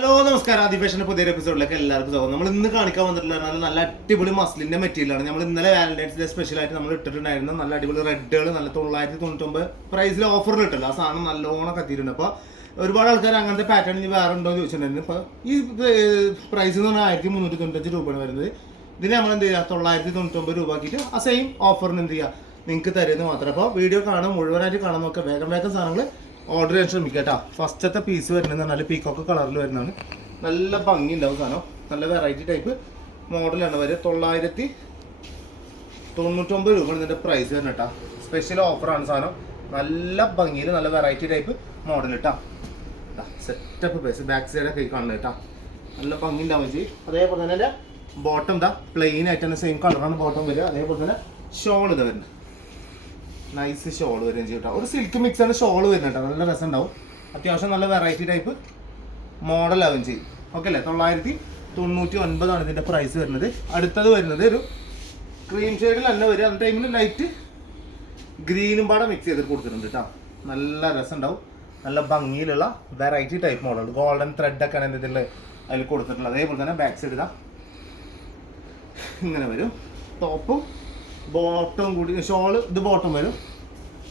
Hello നമസ്കാരം. ആദിഫാഷന്റെ പുതിയ എപ്പിസോഡിലേക്ക് എല്ലാവർക്കും സ്വാഗതം. നമ്മൾ ഇന്ന് കാണിക്കാൻ വന്നിട്ടുള്ള നല്ല അടിപൊളി മസ്ലിന്റെ മെറ്റീരിയലാണ്. നമ്മൾ ഇന്നലെ വാലന്റൈൻസ് ഡേ സ്പെഷ്യലായിട്ട് നമ്മൾ ഇട്ടിട്ടുണ്ടായിരുന്ന നല്ല അടിപൊളി റെഡുകൾ നല്ല 999 പ്രൈസിൽ ഓഫറിൽ ഇട്ടല്ലോ. ആ സാധനം നല്ലോണം കത്തിയിട്ടുണ്ട്. അപ്പോൾ ഒരുപാട് ആൾക്കാർ അങ്ങനത്തെ പാറ്റേൺ ഇനി വേറെ ഉണ്ടോ എന്ന് ചോദിച്ചിട്ടുണ്ടായിരുന്നു. ഇപ്പോൾ ഈ പ്രൈസ് എന്ന് പറഞ്ഞാൽ 1395 രൂപയാണ് വരുന്നത്. ഇതിന് നമ്മൾ എന്ത് ചെയ്യുക, 999 രൂപ ആക്കിയിട്ട് ആ സെയിം ഓഫറിന് എന്ത് ചെയ്യുക നിങ്ങൾക്ക് തരുന്നത് മാത്രം. അപ്പോൾ വീഡിയോ കാണാൻ മുഴുവനായിട്ട് കാണാൻ നോക്കുക. വേഗം സാധനങ്ങൾ ഓർഡർ ചെയ്യാൻ ശ്രമിക്കുക കേട്ടോ. ഫസ്റ്റത്തെ പീസ് വരുന്നതെന്ന് പറഞ്ഞാൽ പീക്കോക്ക് കളറിൽ വരുന്നതാണ്. നല്ല ഭംഗി ഉണ്ടാവും സാധനം. നല്ല വെറൈറ്റി ടൈപ്പ് മോഡലാണ് വരിക. 999 രൂപ ഇതിൻ്റെ പ്രൈസ് വരുന്നത് കേട്ടോ. സ്പെഷ്യൽ ഓഫറാണ് സാധനം. നല്ല ഭംഗിയിൽ നല്ല വെറൈറ്റി ടൈപ്പ് മോഡൽ കേട്ടോ. സെറ്റപ്പ് പീസ് ബാക്ക് സൈഡൊക്കെ കാണുന്നത് കേട്ടോ. നല്ല ഭംഗി ഉണ്ടാവും ചെയ്യും. അതേപോലെ തന്നെ എൻ്റെ ബോട്ടം ഇതാ പ്ലെയിൻ ആയിട്ട് തന്നെ സെയിം കളറാണ് ബോട്ടം വരിക. അതേപോലെ തന്നെ ഷോൾ ഇത് വരുന്നത് നൈസ് ഷോൾ വരികയും ചെയ്യും കേട്ടോ. ഒരു സിൽക്ക് മിക്സാണ് ഷോൾ വരുന്നത് കേട്ടോ. നല്ല രസം ഉണ്ടാവും. അത്യാവശ്യം നല്ല വെറൈറ്റി ടൈപ്പ് മോഡലാവുകയും ചെയ്യും. ഓക്കെ അല്ലേ. 999 ഇതിൻ്റെ പ്രൈസ് വരുന്നത്. അടുത്തത് വരുന്നത് ഒരു ക്രീം ഷെയ്ഡിൽ തന്നെ വരിക. അന്ന ടൈമിൽ ലൈറ്റ് ഗ്രീനും പാടെ മിക്സ് ചെയ്തിട്ട് കൊടുത്തിട്ടുണ്ട് കേട്ടോ. നല്ല രസം ഉണ്ടാവും. നല്ല ഭംഗിയിലുള്ള വെറൈറ്റി ടൈപ്പ് മോഡൽ. ഗോൾഡൻ ത്രെഡൊക്കെയാണ് ഇതിൽ അതിൽ കൊടുത്തിട്ടുള്ളത്. അതേപോലെ തന്നെ ബാക്ക് സൈഡ് ഇതാ ഇങ്ങനെ വരും. ടോപ്പും ബോട്ടവും കൂടി ഷോള് ഇത് ബോട്ടം വരും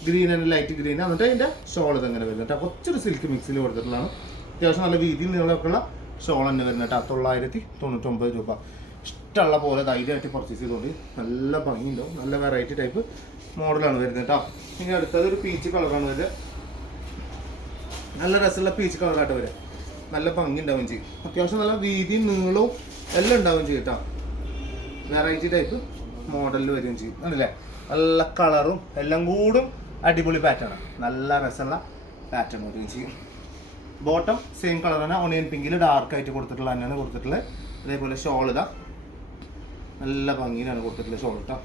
ഗ്രീൻ ആൻഡ് ലൈറ്റ് ഗ്രീൻ. എന്നിട്ട് അതിൻ്റെ ഷോൾ ഇതങ്ങനെ വരുന്നത് കേട്ടോ. കുറച്ചൊരു സിൽക്ക് മിക്സിൽ കൊടുത്തിട്ടുള്ളതാണ്. അത്യാവശ്യം നല്ല വീതിയും നീളമൊക്കെയുള്ള ഷോൾ തന്നെ വരുന്നത് കേട്ടോ. 999 രൂപ. ഇഷ്ടമുള്ള പോലെ ധൈര്യമായിട്ട് പർച്ചേസ് ചെയ്തുകൊണ്ട് നല്ല ഭംഗിയുണ്ടാവും. നല്ല വെറൈറ്റി ടൈപ്പ് മോഡലാണ് വരുന്നത് കേട്ടോ. ഇനി അടുത്തത് ഒരു പീച്ച് കളറാണ് വരിക. നല്ല രസമുള്ള പീച്ച് കളറായിട്ട് വരിക. നല്ല ഭംഗി ഉണ്ടാവുകയും ചെയ്യും. അത്യാവശ്യം നല്ല വീതിയും നീളവും എല്ലാം ഉണ്ടാവുകയും ചെയ്യും കേട്ടോ. വെറൈറ്റി ടൈപ്പ് മോഡലിൽ വരികയും ചെയ്യും. ആണല്ലേ. നല്ല കളറും എല്ലാം കൂടും അടിപൊളി പാറ്റേൺ. നല്ല രസമുള്ള പാറ്റേൺ വരികയും ചെയ്യും. ബോട്ടം സെയിം കളർ തന്നെ ഓണിയൻ പിങ്കിൽ ഡാർക്കായിട്ട് കൊടുത്തിട്ടുള്ള തന്നെയാണ് കൊടുത്തിട്ടുള്ളത്. അതേപോലെ ഷോൾ ഇതാ നല്ല ഭംഗിയിലാണ് കൊടുത്തിട്ടുള്ളത് ഷോൾ കേട്ടോ.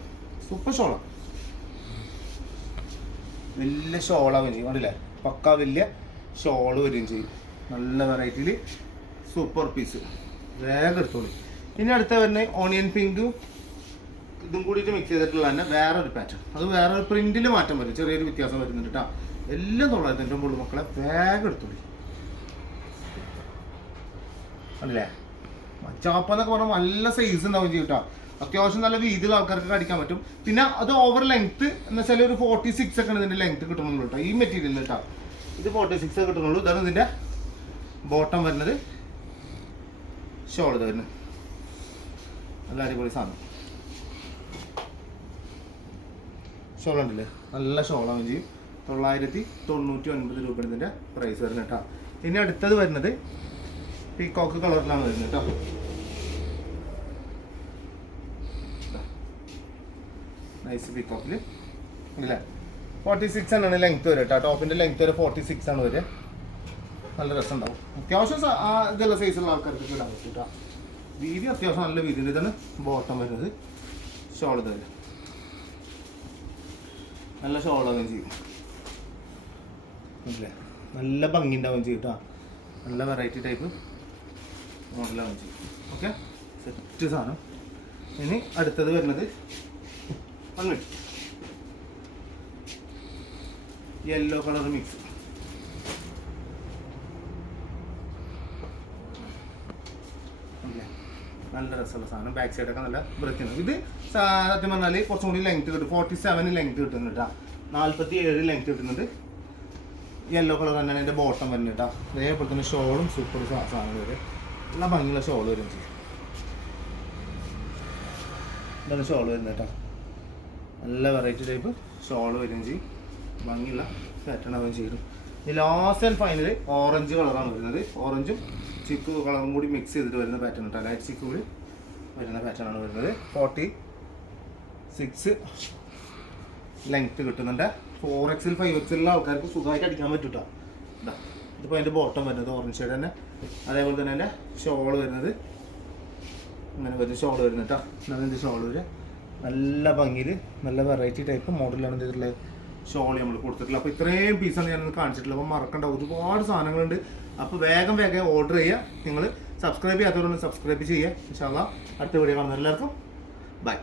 സൂപ്പർ ഷോളാണ്. വലിയ ഷോളാവുകയും ചെയ്യും. ആണല്ലേ. പക്ക വലിയ ഷോൾ വരികയും ചെയ്യും. നല്ല വെറൈറ്റിയിൽ സൂപ്പർ പീസ്. വേഗം എടുത്തോളൂ. ഇനി അടുത്ത വരുന്നത് ഓണിയൻ പിങ്കും ഇതും കൂടിയിട്ട് മിക്സ് ചെയ്തിട്ടുള്ള തന്നെ വേറൊരു പാറ്റേൺ. അത് വേറൊരു പ്രിന്റിൽ മാറ്റം വരും. ചെറിയൊരു വ്യത്യാസം വരുന്നുണ്ട് കേട്ടോ. എല്ലാം 999 മക്കളെ വേഗം എടുത്തോളൂ. അല്ലേ. മച്ചാപ്പെന്നൊക്കെ പറഞ്ഞാൽ നല്ല സൈസ് ഉണ്ടാവും ചെയ്യും കേട്ടോ. അത്യാവശ്യം നല്ല വീതിയുള്ള ആൾക്കാർക്ക് അടിക്കാൻ പറ്റും. പിന്നെ അത് ഓവർ ലെങ്ത്ത് എന്ന് വെച്ചാൽ ഒരു 46 ഒക്കെ ഇതിൻ്റെ ലെങ്ത്ത് കിട്ടണമെന്നുള്ളൂ കേട്ടോ. ഈ മെറ്റീരിയൽ കേട്ടോ. ഇത് 46 കിട്ടുന്നുള്ളൂ. ഇതാണ് ഇതിൻ്റെ ബോട്ടം വരുന്നത്. ഷോൾ ഇത് വരുന്നത് നല്ല അടിപൊളി സാധനം. ഷോൾ ഉണ്ടല്ലേ. നല്ല ഷോളാവും ചെയ്യും. 999 രൂപ ഇതിൻ്റെ പ്രൈസ് വരുന്നത് കേട്ടോ. ഇനി അടുത്തത് വരുന്നത് പീക്കോക്ക് കളറിലാണ് വരുന്നത് കേട്ടോ. നൈസ് പീക്കോക്കിൽ ഇല്ലേ. 46 ആണ് ലെങ്ത്ത് വരെ കേട്ടോ. ടോപ്പിൻ്റെ ലെങ്ത്ത് വരെ 46 ആണ് വരെ. നല്ല രസം ഉണ്ടാവും. അത്യാവശ്യം ഇതെല്ലാം സൈസുള്ള ആൾക്കാർക്ക് ഇടാൻ പറ്റും കേട്ടോ. വീതി അത്യാവശ്യം നല്ല വീതിയിൽ. ഇതാണ് ബോട്ടം വരുന്നത്. ഷോൾ ഇത് വരെ നല്ല ഷോളാവുകയും ചെയ്യും. അല്ലേ. നല്ല ഭംഗി ഉണ്ടാവുകയും ചെയ്യും കേട്ടോ. നല്ല വെറൈറ്റി ടൈപ്പ് മോഡലാവുകയും ചെയ്യും. ഓക്കെ. സെറ്റ് സാധനം. ഇനി അടുത്തത് വരുന്നത് യെല്ലോ കളർ മിക്സ്. നല്ല രസമുള്ള സാധനം. ബാക്ക് സൈഡൊക്കെ നല്ല വൃത്തിയാണ്. ഇത് സത്യം പറഞ്ഞാൽ കുറച്ചും കൂടി ലെങ്ത്ത് കിട്ടും. 47 ലെങ്ത്ത് കിട്ടുന്നുണ്ട് കേട്ടോ. 47 ലെങ്ത്ത് കിട്ടുന്നുണ്ട്. യെല്ലോ കളർ തന്നെയാണ് എൻ്റെ ബോട്ടം വരുന്നത് കേട്ടോ. അതേപോലെ തന്നെ ഷോളും സൂപ്പർ സാധനം വരും. നല്ല ഭംഗിയുള്ള ഷോൾ വരും ചെയ്യും. ഇതാണ് ഷോൾ വരുന്നത് കേട്ടോ. നല്ല വെറൈറ്റി ടൈപ്പ് ഷോൾ വരും ചെയ്യും. ഭംഗിയുള്ള പാറ്റേൺ ആവുകയും ചെയ്യും. ഈ ലാസ്റ്റ് ആൻഡ് ഫൈനൽ ഓറഞ്ച് കളറാണ് വരുന്നത്. ഓറഞ്ചും ചിക്കു കളറും കൂടി മിക്സ് ചെയ്തിട്ട് വരുന്ന പാറ്റേൺ കേട്ടോ. ലൈറ്റ് ചിക്കു കൂടി വരുന്ന പാറ്റേൺ ആണ് വരുന്നത്. 46 ലെങ്ത്ത് കിട്ടുന്നുണ്ട്. 4XL 5XL ആൾക്കാർക്ക് സുഖമായിട്ട് അടിക്കാൻ പറ്റും കേട്ടോ. ഇതാ ഇതിപ്പോൾ അതിൻ്റെ ബോട്ടം വരുന്നത് ഓറഞ്ച് ഷെയ്ഡ് തന്നെ. അതേപോലെ തന്നെ എൻ്റെ ഷോൾ വരുന്നത് ഇങ്ങനെ വരുന്ന ഷോൾ വരുന്നത് കേട്ടോ. അതിൻ്റെ ഷോൾ വരിക നല്ല ഭംഗിയിൽ നല്ല വെറൈറ്റി ടൈപ്പ് മോഡലാണ് ഇതിലുള്ള ഷോൾ നമ്മൾ കൊടുത്തിട്ടുള്ളത്. അപ്പോൾ ഇത്രയും പീസാണ് ഞാനൊന്ന് കാണിച്ചിട്ടുള്ളത്. അപ്പോൾ മറക്കണ്ട, ഒരുപാട് സാധനങ്ങളുണ്ട്. അപ്പോൾ വേഗം ഓർഡർ ചെയ്യുക. നിങ്ങൾ സബ്സ്ക്രൈബ് ചെയ്യാത്തവരൊന്ന് സബ്സ്ക്രൈബ് ചെയ്യുക. ഇൻഷാ അല്ലാഹ് അടുത്ത വീഡിയോ കാണുന്ന എല്ലാവർക്കും ബൈ.